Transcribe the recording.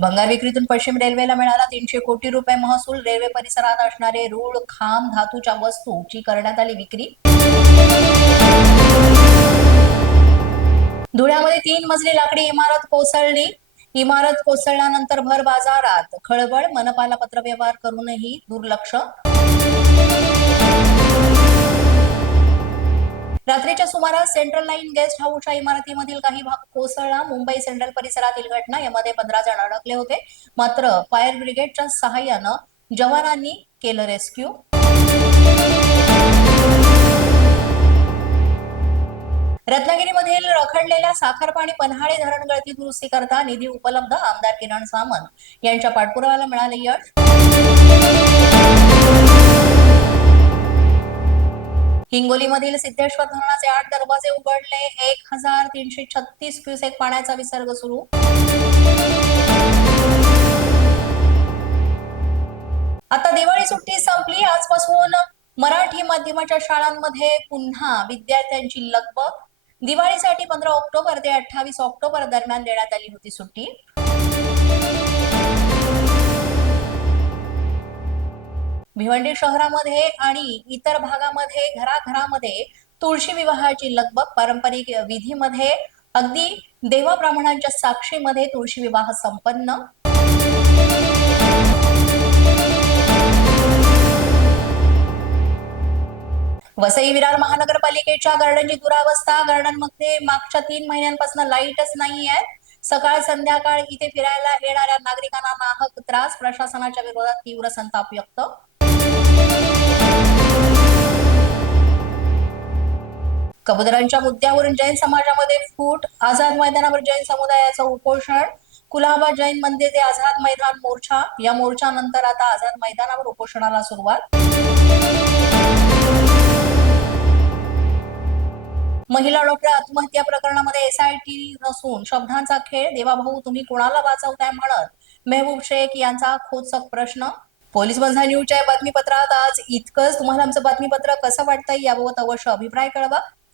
भंगार विक्रीतून पश्चिम रेल्वेला मिळाला तीनशे कोटी रुपये महसूल. रेल्वे परिसरात असणारे रूळ खांब धातूच्या वस्तूची करण्यात आली विक्री. धुळ्यामध्ये तीन मजली लाकडी इमारत कोसळली. इमारत कोसळल्यानंतर भर बाजारात खळबळ मनपाला पत्रव्यवहार करूनही दुर्लक्ष रात्रीच्या सुमारास सेंट्रल लाईन गेस्ट हाऊसच्या इमारतीमधील काही भाग कोसळला. मुंबई सेंट्रल परिसरातील घटना यामध्ये पंधरा जण अडकले होते. मात्र फायर ब्रिगेडच्या सहाय्यानं जवानांनी केलं रेस्क्यू. रत्नागिरीमधील रखडलेल्या साखरपाणी पन्हाळे धरण गळती दुरुस्ती करता निधी उपलब्ध आमदार किरण सामंत यांच्या पाठपुराव्याला मिळाले यश. हिंगोलीमधील सिद्धेश्वर धरणाचे आठ दरवाजे उघडले. एक हजार तीनशे छत्तीस क्युसेक पाण्याचा विसर्ग सुरू. आता दिवाळी सुट्टी संपली. आजपासून मराठी माध्यमाच्या शाळांमध्ये पुन्हा विद्यार्थ्यांची लगबग. दिवाळीसाठी पंधरा ऑक्टोबर ते अठ्ठावीस ऑक्टोबर दरम्यान देण्यात आली होती सुट्टी. भिवंडी शहरामध्ये आणि इतर भागामध्ये घराघरामध्ये तुळशी विवाहाची लगबग पारंपरिक विधीमध्ये अगदी देवाब्राह्मणांच्या साक्षीमध्ये तुळशी विवाह संपन्न. वसई विरार महानगरपालिकेच्या गार्डनची दुरावस्था. गार्डनमध्ये मागच्या तीन महिन्यांपासून लाईटच नाही आहे सकाळ संध्याकाळ इथे फिरायला येणाऱ्या नागरिकांना नाहक त्रास. प्रशासनाच्या विरोधात तीव्र संताप व्यक्त. कबुतरांच्या मुद्द्यावरून जैन समाजामध्ये फूट आझाद मैदानावर जैन समुदायाचं उपोषण कुलाबा जैन मंदिर ते आझाद मैदान मोर्चा या मोर्चानंतर आता आझाद मैदानावर उपोषणाला सुरुवात. महिला डॉक्टर आत्महत्या प्रकरणामध्ये एसआयटी नसून शब्दांचा खेळ देवाभाऊ तुम्ही कोणाला वाचवताय म्हणत? मेहबूब शेख यांचा खोचक प्रश्न. पोलीस बंधा न्यूजच्या बातमीपत्रात आज इतकंच. तुम्हाला आमचं बातमीपत्र कसं वाटतंय याबाबत अवश्य अभिप्राय कळवा.